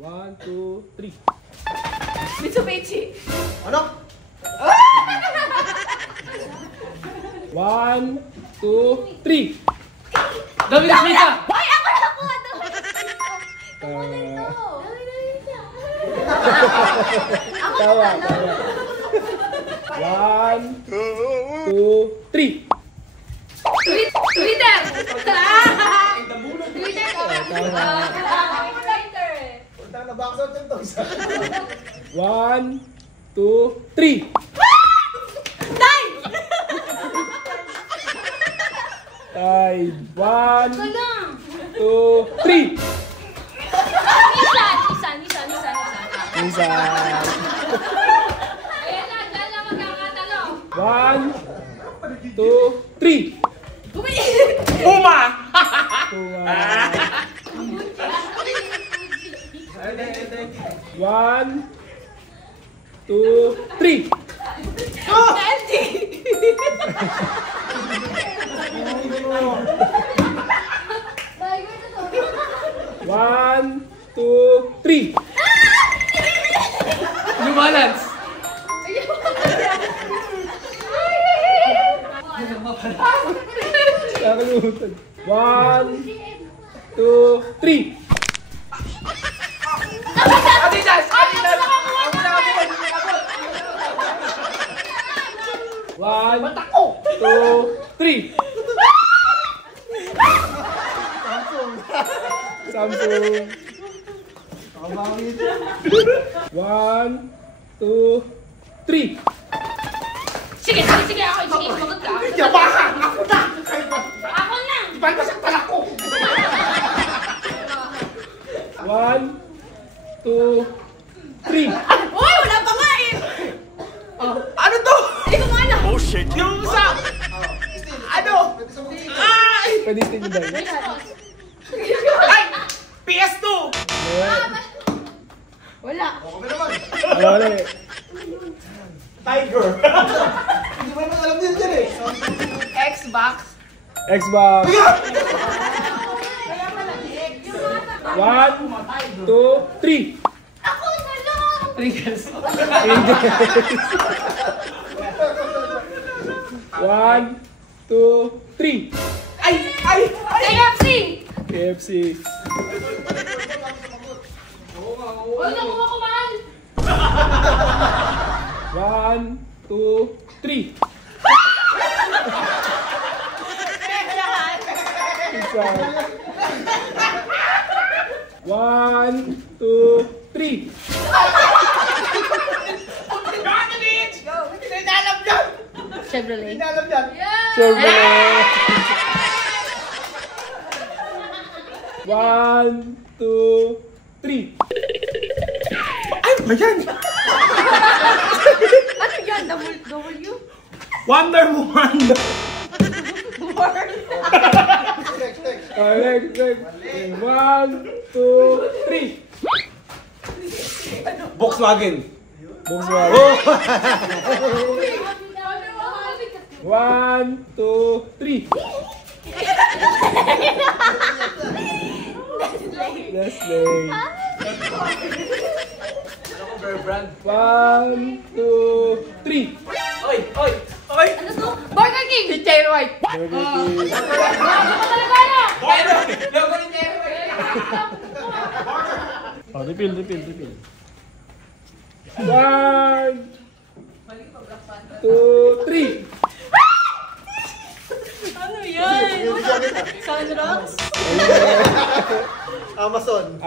1, 2, 3. Mitsubishi. Ano? 1, 2, 3. Domino's Pizza! Ay, ako nakakuha to! Ako na ito! Ako Tawa, na tawa. 1, 2, 3. Twitter! Twitter ko! Tawa. Twitter! Punta na box out yan to. 1, 2, 3. Time! Tide. 1, Wala! 2, 3. Nisan. Isa. Ayan na, dyan lang magkakatalo. 1, 2, 3. Puma! 1, 2, 3. Candy! 1, 2, 3. New Balance! Nakalimutan. 1, 2, 3. Adidas! Adidas! Ako na ako! 1, 2, 3. Samsung. Kamangit. 1, 2, 3. Sige, ako. Sige, sumagot ka. Yabahan! Ako na! Ako na! Ibang masaktan ako! 1, 2, 3. Uy, wala pa nga eh! Ano to? Hindi ko nga alam. Yung sa... Ano? Ay! Pwede sting ba yun? Ay! PS2! Wala. Okay naman. Wala eh. Tiger. Hindi mo naman alam din dyan eh. Xbox! Xbox. 1, 2, 3. Ako na lang! Pringles! 1, 2, 3. Ay! Ay! Ay! KFC! KFC. Huwag na kumakumahan! 1, 2, 3. Pizza. 1, 2, 3. Chevrolet. Hindi alam yan. Chevrolet. 1, 2, 3. Ay! Ba yan? Ano yan? W? Wonder Woman! Text. Next. 1, 2, 3. Volkswagen! Volkswagen. 1, 2, 3. Nestle. Brand. 1, 2, 3. Oy! Oy! Oy! Ano to? Burger King! Si Cherry White! Burger King. Pero! Logo ni Cherry White! Oh, refill. 1, 2, 3. Ano yan? Sunrocks? Amazon. 1,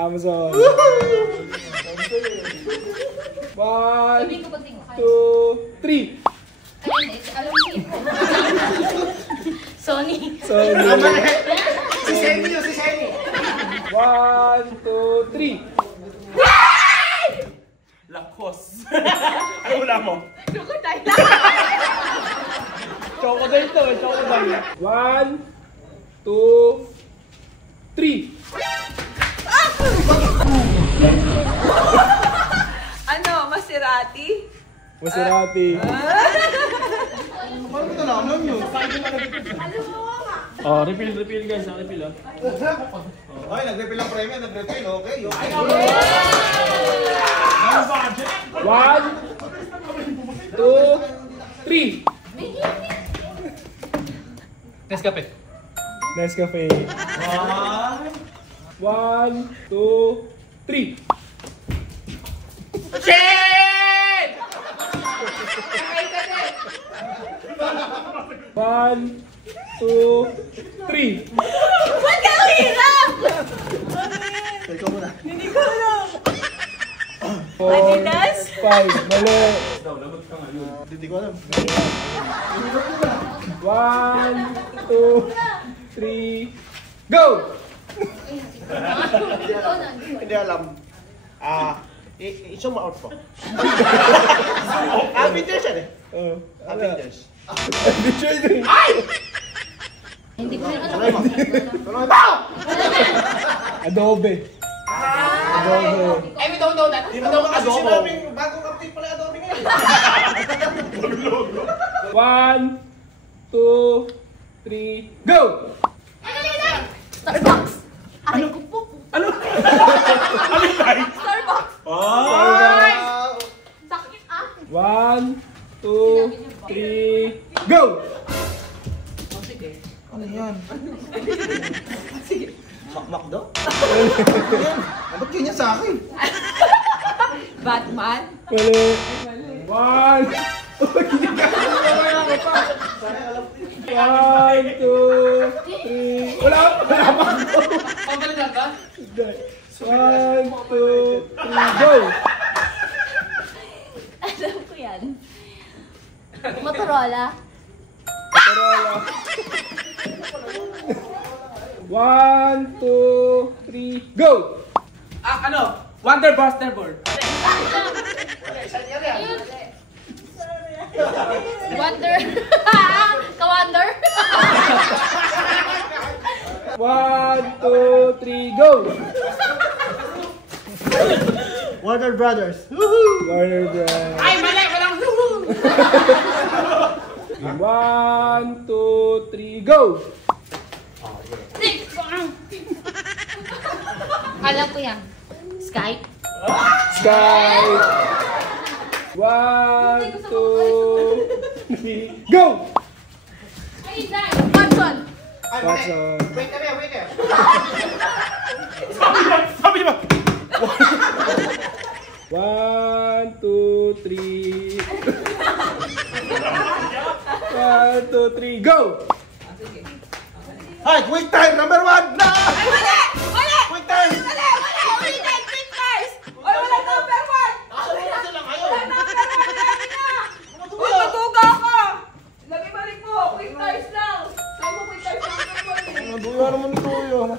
Sabihin ko pag di ko kaya. 2, 3. Ayun eh, alam ko yun. Sony. Sony. Si Semi yun, si Semi. 1, 2, 3. Lacoste! Ano wala mo? Crocodile. Crocodile to, crocodile. 1, 2, 3. Ano, Maserati? Maserati. Paano mo nalaman yun? Oh, refill guys, refill ah. Okay, nag-refill ang premium, nag-refill, okay. 1, 2, 3. Nescafe. Nescafe. 1, 2, 3. Shit! 1, 2, 3. Ba't ka hirap? Ikaw muna. Hindi ko alam. 4, Adidas? 5. Mali. Hindi ko alam. 1, 2, 3. Go! Hindi alam. Isang ma-out po. Avengers yan eh. Oh, Avengers. Adventure din. Hindi ko rin alam. Tuloy mo. Tuloy mo! Adobe. Adobe. Ay, we don't know that. Di ba daw kasi sinabing bagong update pala Adobe ngayon? 1, 2, 3. Go! Starbucks. Aray ko po. Ano Starbucks. Wow! Sakit ah. 1, 2, 3. Go! Ano yan? Makmakdo? Ba't yun yan sa akin? Batman? Mali. 1. Hindi ka. Wala ka pa. 1, 2, 3. Wala pa. Pagaling lang ka? 1, 2, 3. Go! Alam ko yan. Motorola. Motorola. 1, 2, 3. Go! Ano? Wonderbuster board. Ayun. Wonder. Ka-wonder. 1, 2, 3. Go! Warner Brothers. Woohoo! Warner Bros. Ay, mali! Walang woohoo! 1, 2, 3. Go! Alam ko yan. Skype. Sky. 1, 2, 3. Go! Watson. Watson. Wait ka rin, wait ka. Sabi niyo ba? 1, 2, 3. 1, 2, 3. Go! Hi, quick time number 1! Na! Ay, mali! Mali! Quick time! Mali! Mali! Ulitin! Quick first! Oy, wala number 1! Wala sila ngayon. Wala number 1! Dami na! Uy, matuga ka! Lagay balik mo! Quick first lang! Saan mo quick first lang? Naduya naman ito yun.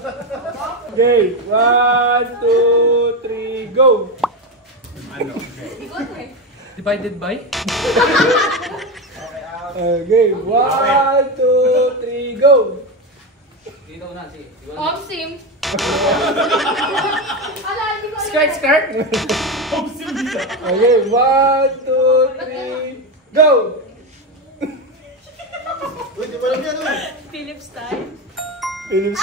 Okay. 1, 2, 3. Go! Ikot eh. Divided by? Okay. 1, 2, 3. Go! Dito na, sige. Omsim. Ala, hindi ko alam. Skirt! Okay. 1, 2, 3. Go! Uy, di ba alam yan uy? Philip style. Philips.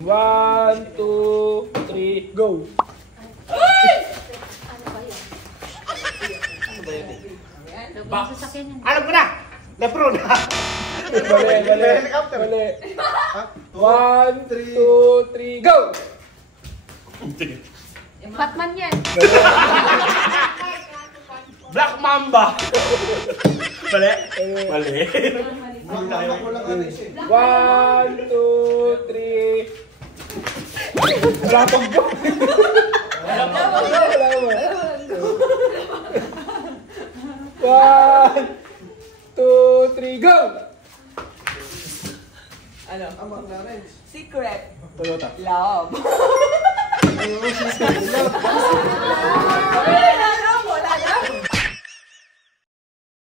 1, 2, 3. Go! Box. Sasakyan yan. Alam ko na! Lebron! Mali, mali. Helicopter. Mali. Ha? 1, 2, 3. Go! Batman yan. Black Mamba! Mali? Mali. Wala ko lang ano siya. 1, 2, 3. Wala pang go. Wala mo. 1, 2, 3, go! Ano? Amang na rin. Secret. Toyota. Love. Ayun, sisip. Wala na!